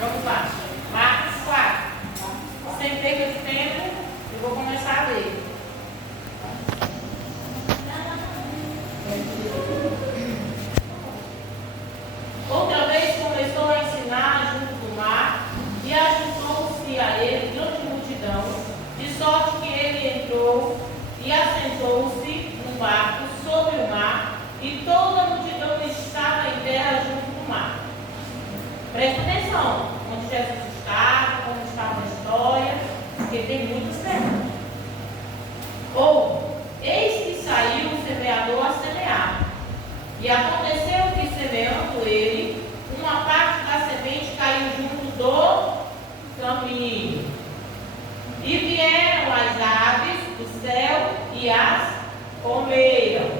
Vamos lá. Marcos 4. Sem perda de tempo, eu vou começar a ler. Outra vez começou a ensinar junto do mar, e ajuntou-se a ele grande multidão, de sorte que ele entrou e assentou-se no barco sobre o mar, e toda a multidão estava em terra junto do mar. Presta atenção, onde Jesus estava, como estava a história, porque tem muitas perguntas. Ou, eis que saiu o semeador a semear. E aconteceu que, semeando ele, uma parte da semente caiu junto do caminho. E vieram as aves do céu e as comeram.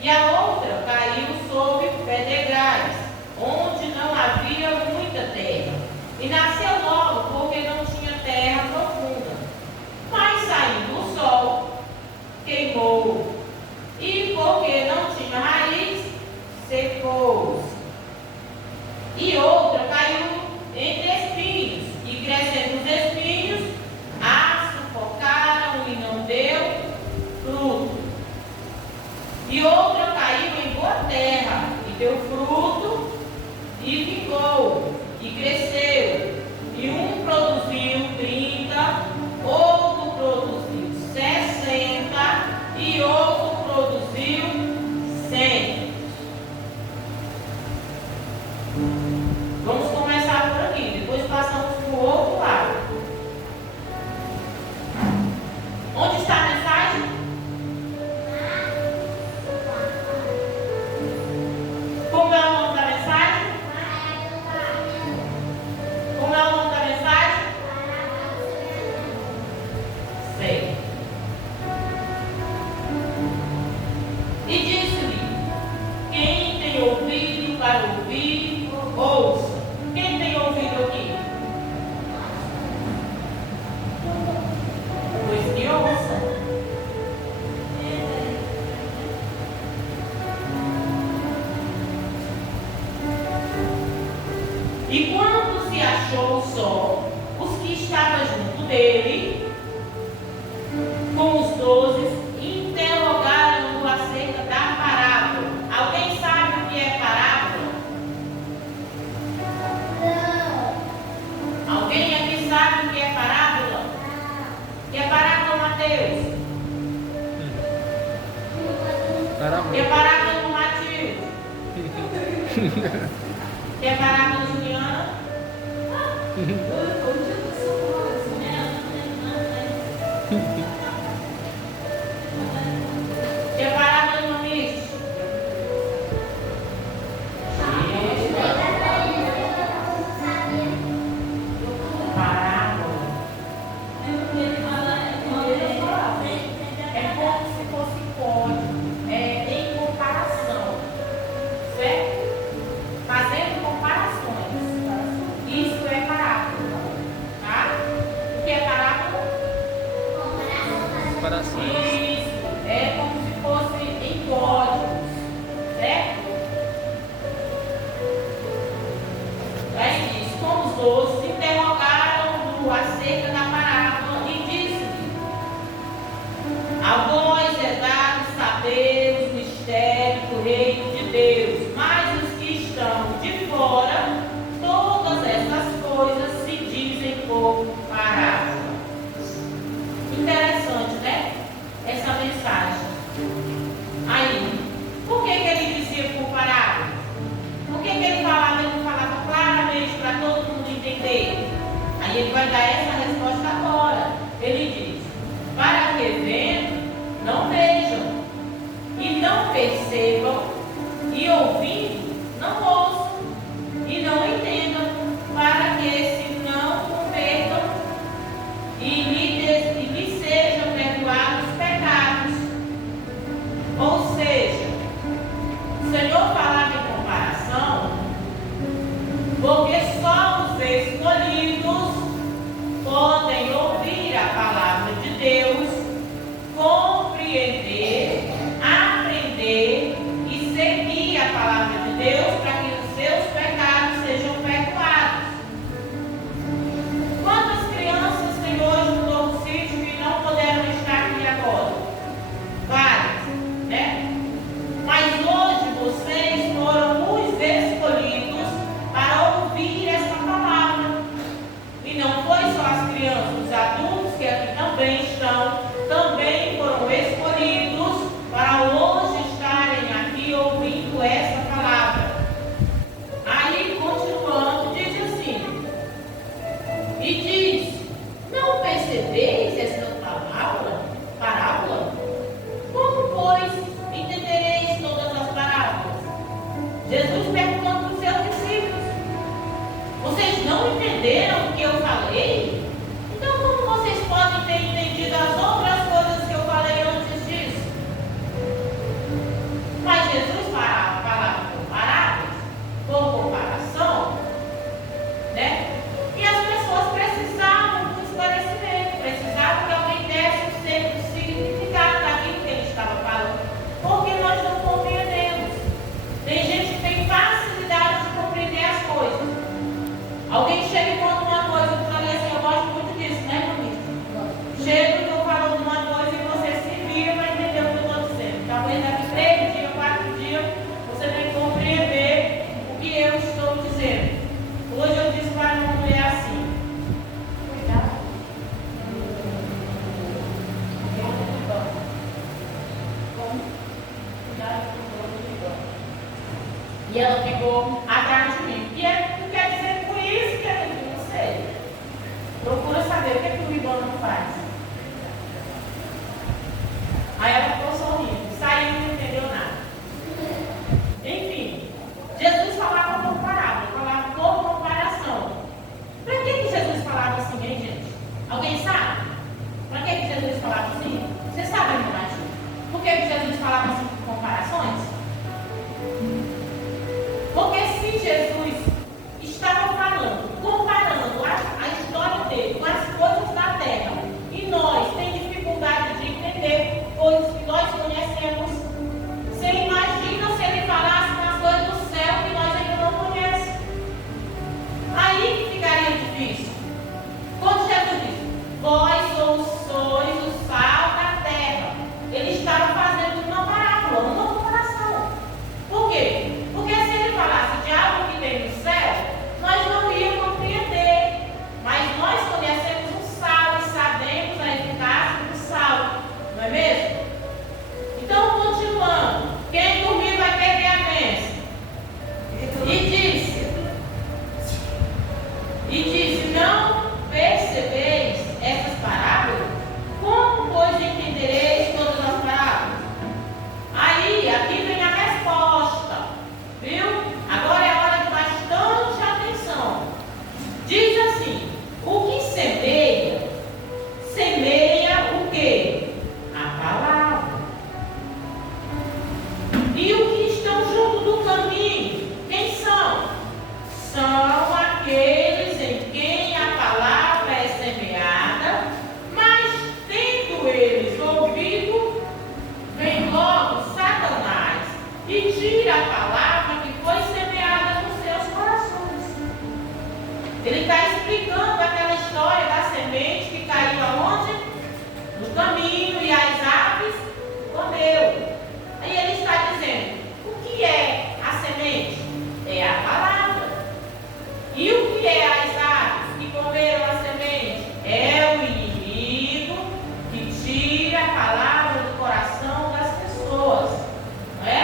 E a outra caiu sobre pedregais, onde não havia muita terra. E nasceu logo, porque não tinha terra profunda. Mas saindo o sol, queimou. E porque não tinha raiz, secou-se. E outra caiu entre espinhos, e crescendo os espinhos, a sufocaram e não deu fruto. E outra caiu em boa terra, e deu fruto, e ficou, e cresceu. E um produziu 30, outro produziu 60, e outro produziu 100. Vamos começar por aqui, depois passamos para o outro lado. Onde está a mensagem? Como é o nome da mensagem? Como é o nome da mensagem? Sei. E disse-lhe: quem tem ouvido para ouvir, ouça. Quem tem ouvido aqui? Pois que ouça. E quando se achou só, os que estavam junto dele, com os 12, interrogaram-no acerca da parábola. Alguém sabe o que é parábola? Não. Alguém aqui sabe o que é parábola? O que é parábola, Mateus? O que é parábola do Matheus? O que é parábola Juliana? Que é parábola do Mamiche? Parábola. É como se fosse código, em comparação, certo? Fazendo comparações. Isso é parábola, tá? O que é parábola? Comparações. Isso, é como se fosse em códigos, certo? Aí diz: como os 12 interrogaram-no acerca da parábola e disse-lhe: a vós é dado saber os mistérios do reino de Deus, mas os que estão de fora, todas essas coisas se dizem por parábola. Interessante, né? Essa mensagem. Aí, por que ele dizia por parábola? Por que ele falava? Ele não falava claramente para todo mundo entender. Aí ele vai dar essa resposta agora. Ele diz: para que vendo, não vejam, e não percebam, e ouvindo, não ouçam, e não entendam, para que se não convertam e lhe sejam perdoados os pecados. Ou seja, o Senhor falava em comparação, porque só os escolhidos dizendo. Hoje eu disse para uma mulher assim, cuidado. E ela ficou atrás de mim. E tu quer dizer com isso que eu não sei? Procura saber o que o Ibama faz. Aí ela ficou sorrindo, saiu e não entendeu nada. Enfim, Jesus falava por parábola, falava por comparação. Para que Jesus falava assim, hein, gente? Alguém sabe? Para que Jesus falava assim? Você sabe, irmão Mati? Por que Jesus falava assim por comparações? Porque se Jesus estava falando, comparando a história dele com as coisas da terra, e nós temos dificuldade de entender coisas que nós conhecemos, você imagina se ele falasse nas coisas do céu que nós ainda não conhecemos? Aí ficaria difícil. Quando Jesus disse, vós sois o sal da terra, ele estava fazendo uma parábola, uma comparação. Por quê? Porque se ele falasse de algo que tem no céu, nós não íamos compreender. Mas nós conhecemos o sal e sabemos a eficácia do sal, não é mesmo? Então, continuando, quem dormir vai perder a bênção. E disse, não percebeis essas parábolas? Como, pois, entendereis todas as parábolas? Aí, aqui vem a resposta, viu? Agora é hora de bastante atenção. Diz assim, o que semeia, semeia o quê? A palavra. E o que estão junto do caminho, quem são? São aqueles em quem a palavra é semeada, mas tendo eles ouvido, vem logo Satanás e tira a palavra que foi semeada nos seus corações. Ele está explicando aquela história da semente que caiu aonde? No caminho, e as aves comeu. Aí ele está dizendo, o que é a semente? É a palavra. E o que é as aves que comeram a semente? É o inimigo que tira a palavra do coração das pessoas, não é?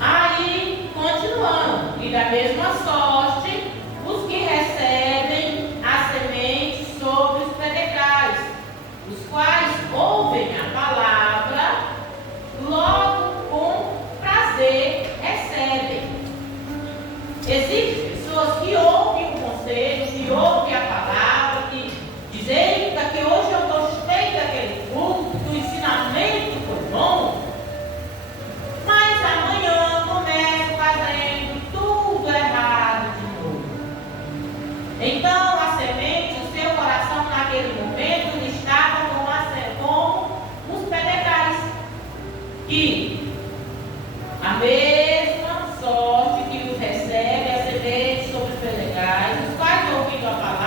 Aí, continuando, e da mesma sorte, os que recebem a semente sobre os pedregais, os quais ouvem a palavra, logo com prazer recebem. Existem pessoas que ouvem o conselho, que ouvem a palavra, que dizem, eita, que hoje eu gostei daquele culto, do ensinamento foi bom, mas amanhã começa fazendo tudo errado de novo. Então a semente, o seu coração naquele momento estava como os pedregais, que a mesma sorte que os recebe a semente sobre os pedregais, os quais ouvindo a palavra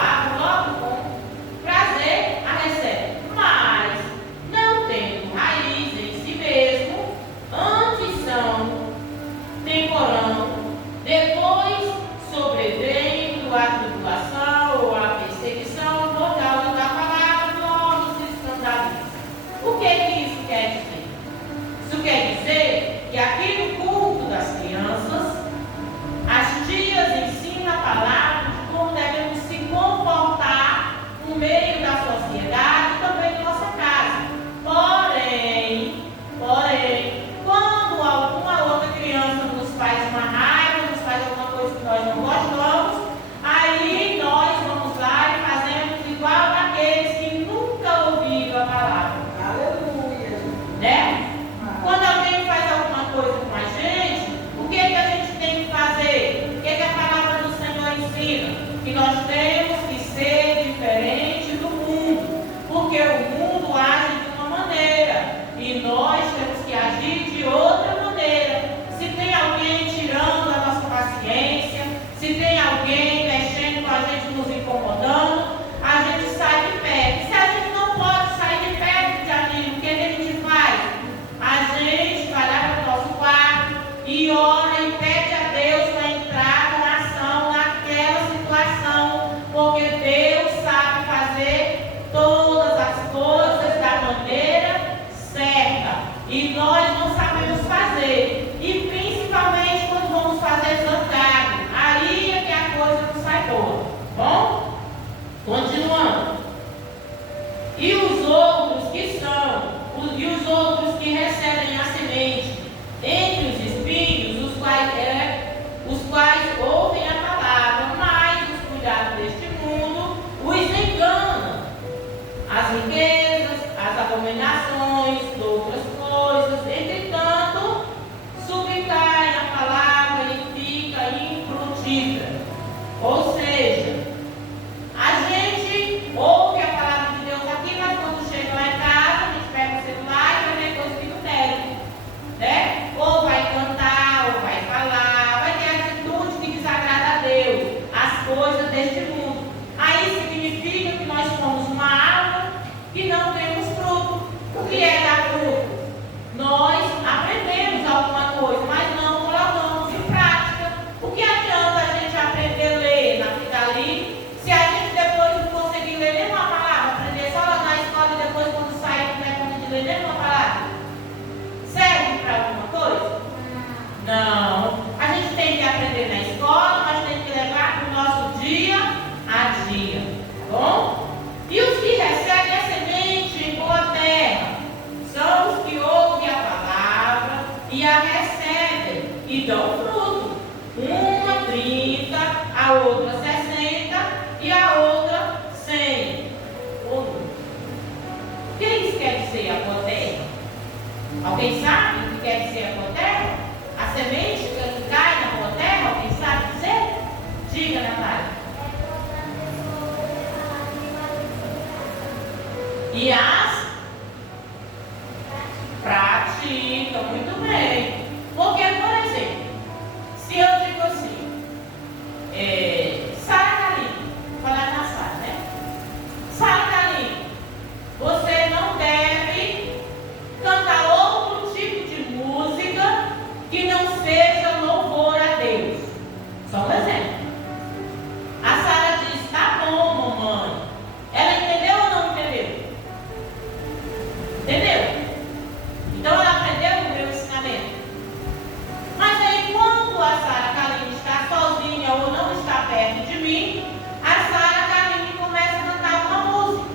frutífera. Ou seja, a gente ouve a palavra de Deus aqui, mas quando chega lá em casa, a gente pega o celular e vai ver coisa que não deve, né? Ou vai cantar, ou vai falar, vai ter atitude que desagrada a Deus, as coisas deste mundo. Aí significa que nós somos uma árvore que não temos fruto. O que é dar fruto? Nós aprendemos alguma coisa, mas não colocamos em prática. O que adianta a gente aprender a ler na vida ali, se a gente depois não conseguir ler nenhuma palavra, aprender só lá na escola e depois quando sair não der conta de ler nenhuma palavra? Serve para alguma coisa? Não. A gente tem que aprender na escola, mas tem que levar para o nosso dia a dia, tá bom? E os que recebem a semente em boa terra são os que ouvem a palavra e a recebem e dão fruto. Uma 30, a outra 60 e a outra 100. O que isso quer dizer, a boa terra? Alguém sabe o que quer dizer a boa terra? A semente que cai na boa terra, alguém sabe dizer? Diga, Natália. E as praticam muito bem. Porque, por exemplo, se eu digo assim, Sara Kaline, falar na Sara, né? Sara Kaline, você não deve cantar outro tipo de música que não seja louvor a Deus. Só um exemplo. A Sara diz, tá bom, mamãe. Ela entendeu ou não entendeu? Entendeu? Então ela aprendeu o meu ensinamento. Mas aí quando a Sara Kaline está sozinha ou não está perto de mim, a Sara Kaline começa a cantar uma música.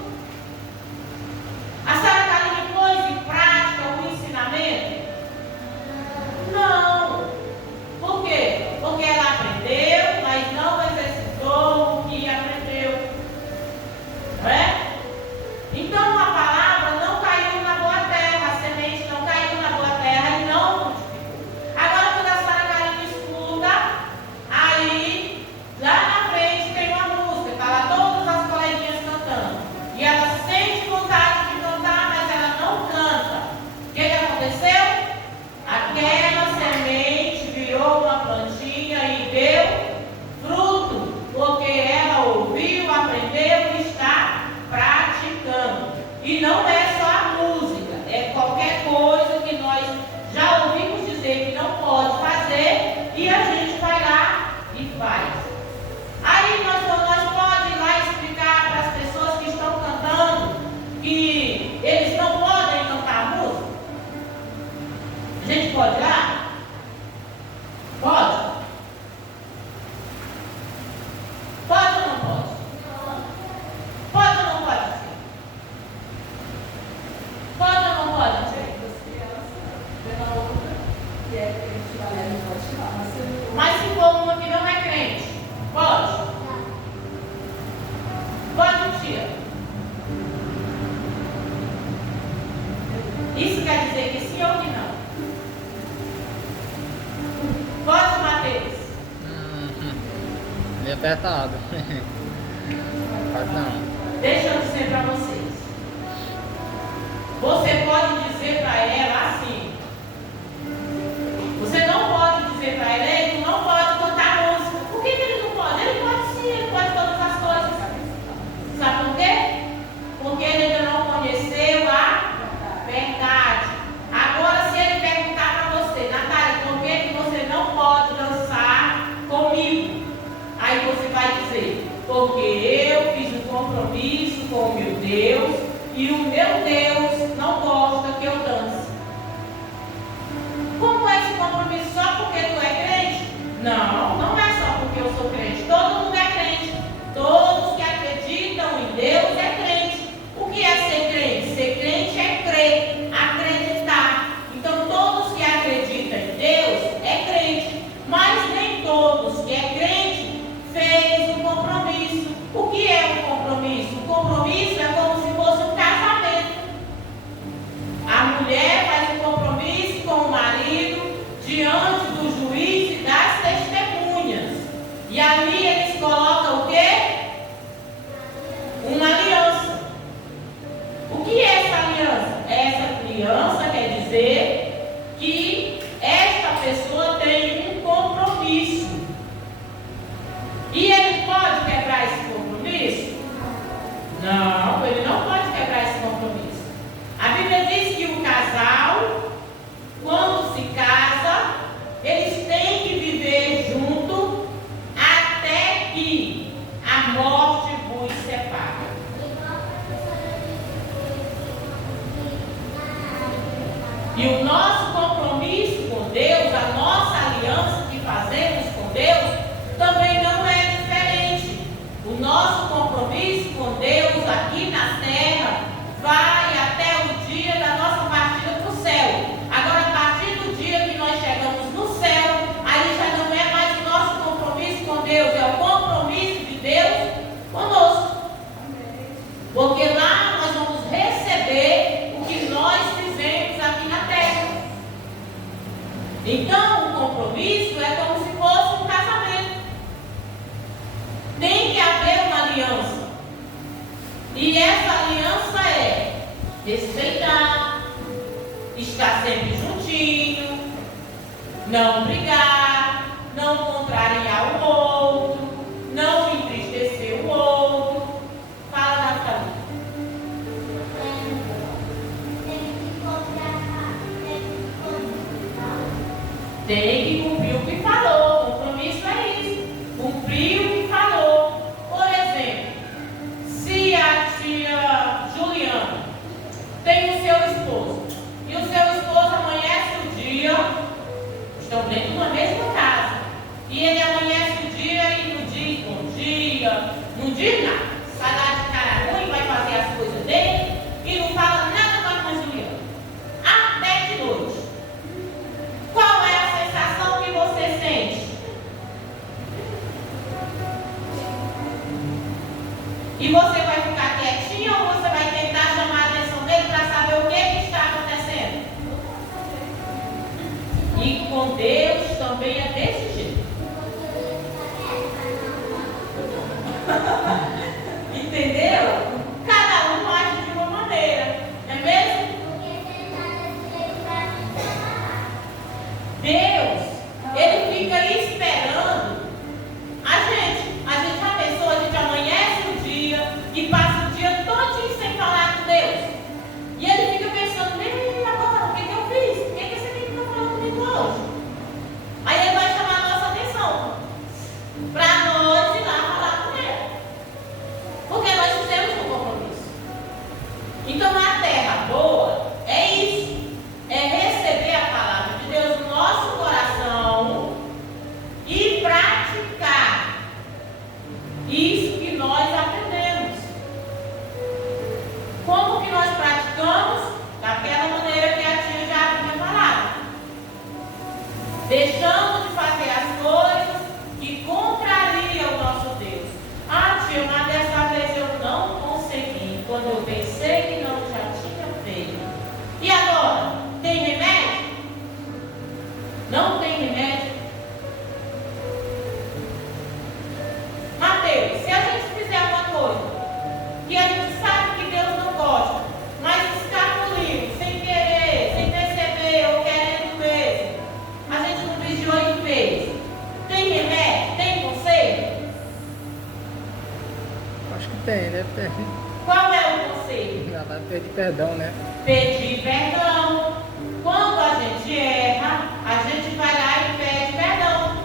A Sara Kaline pôs em prática o ensinamento? Não. Por quê? Porque ela aprendeu, mas não exercitou o que aprendeu. Não é? Então a palavra não caiu na boa terra, a semente não caiu na boa terra e não frutificou. Agora quando a Sara Kaline escuta, aí lá na frente tem uma música, tá lá todas as coleguinhas cantando. E ela sente vontade de cantar, mas ela não canta. O que aconteceu? Aquela semente virou uma plantinha e deu fruto, porque ela ouviu, aprendeu e está praticando. E não é só a música, é qualquer coisa que nós já ouvimos dizer que não pode fazer e a gente vai lá e faz. Aí nós podemos ir lá explicar para as pessoas que estão cantando que eles não podem cantar a música? A gente pode ir lá? Pode? Pode ou não pode? Pode ou não pode? Pode ou não pode? Mas se for uma que não é crente, pode? Pode, tia? Isso quer dizer que sim ou que não? Pode, Matheus? Meio apertado. Pode não. Deixa eu dizer para vocês. Você pode dizer para ela assim. Você não pode dizer para ela, ele não pode cantar música. Por que ele não pode? Ele pode sim, ele pode todas as coisas. Sabe por quê? Porque ele ainda não conheceu a verdade. Agora, se ele perguntar para você, Natália, por que você não pode dançar comigo? Aí você vai dizer, porque eu fiz um compromisso com o meu Deus e o meu Deus não gosta que eu dance. Como é esse compromisso? Só porque tu é crente? Não, não é só porque eu sou crente. Todo mundo é crente. Todos que acreditam em Deus é crente. O que é ser crente? Ser crente é crer, acreditar. Então todos que acreditam em Deus é crente. Mas nem todos que é crente fez um compromisso. O que é um compromisso? O compromisso é como se fosse um casamento. respeitar, estar sempre juntinho, não brigar, não contrariar o outro, não entristecer o outro. Fala da família. Tem que cumprir o que falou. O compromisso é isso. Cumprir o que falou. Por exemplo, se a tia Juliana tem o seu esposo e o seu esposo amanhece o dia, estão dentro de uma mesma casa, e ele amanhece o dia e não diz bom dia, não diz nada, sai lá de cara ruim, vai fazer as coisas dele e não fala nada com a irmã Juliana até de noite. Qual é a sensação que você sente? E você vai ficar quietinho ou você vai tentar chamar a atenção dele para saber o que está acontecendo? E com Deus também é desse jeito. Entendeu? Cada um age de uma maneira, não é mesmo? Deus, Ele fica esperando a gente. A gente já pensou, a gente amanhece o dia e passa o dia todinho sem falar com Deus. E Ele fica pensando, e agora, o que eu fiz? O que você tem que estar falando comigo hoje? Aí Ele vai chamar a nossa atenção para nós ir lá falar com Ele. Porque nós fizemos um compromisso. Então a terra boa é isso. É receber a palavra de Deus no nosso coração e praticar isso que nós aprendemos. Como que nós praticamos? Daquela maneira que a tia já tinha falado. Deixando de fazer as coisas que contrariam o nosso Deus. Ah, tia, mas dessa vez eu não consegui. Quando eu pensei que não já tinha feito. E agora? Tem remédio? Não tem remédio? Mateus, se a gente fizer uma coisa que a gente sabe que Deus não gosta, mas escapuliu, sem querer, sem perceber ou querendo mesmo, a gente não vigiou e fez. Tem remédio? Tem conselho? Acho que tem, deve ter. Qual é o conselho? Já vai pedir perdão, né? Pedir perdão. Quando a gente erra, a gente vai lá e pede perdão.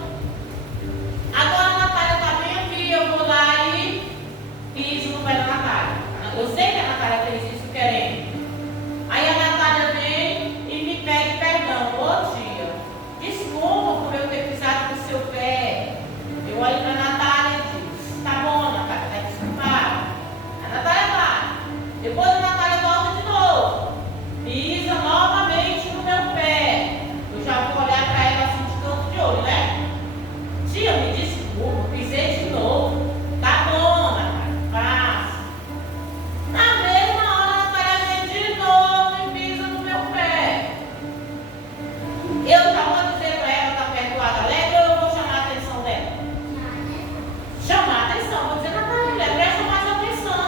Agora a Natália está bem aqui, eu vou lá e piso no pé da Natália. Eu sei que a Natália fez isso querendo. Aí a Natália vem e me pede perdão. Ô tia, desculpa por eu ter pisado no seu pé. Eu olho para a Natália e digo, tá bom, Natália, tá desculpada. A Natália vai. Depois a Natália volta de novo. Pisa novamente no meu pé. Eu já vou olhar para ela assim de canto de olho, né? Tia, me desculpa, pisei de novo. Tá bom, Natália, passa. Na mesma hora a Natália vem de novo e pisa no meu pé. Eu já vou dizer para ela, tá perdoada, leve, ou eu vou chamar a atenção dela? Chamar a atenção, vou dizer, Natália, presta mais atenção.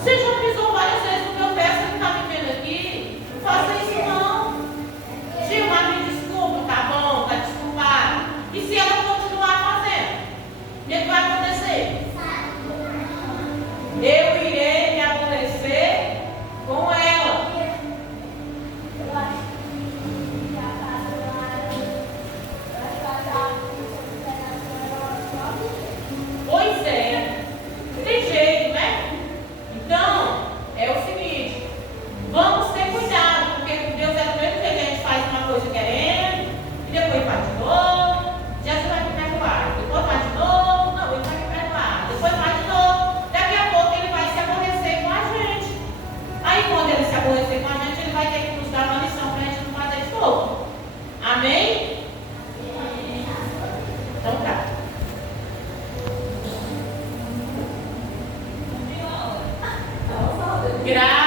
Você já pisou várias vezes no meu pé, você não está me vendo aqui? Não faça isso não. Tia, mas me desculpa, tá bom, tá desculpado. E se ela continuar fazendo? O que vai acontecer? Eu irei me aborrecer com ela. Pois é, tem jeito, né? Então, é o seguinte, vamos ter cuidado, porque com Deus é do mesmo jeito que a gente faz uma coisa querendo, e depois faz de novo, Jesus vai me perdoar, depois faz de novo, não, ele vai me perdoar, depois faz de novo, daqui a pouco ele vai se aborrecer com a gente. Aí quando ele se aborrecer com a gente, ele vai ter que nos dar uma lição para a gente não fazer de novo. Amém? Então tá. Graças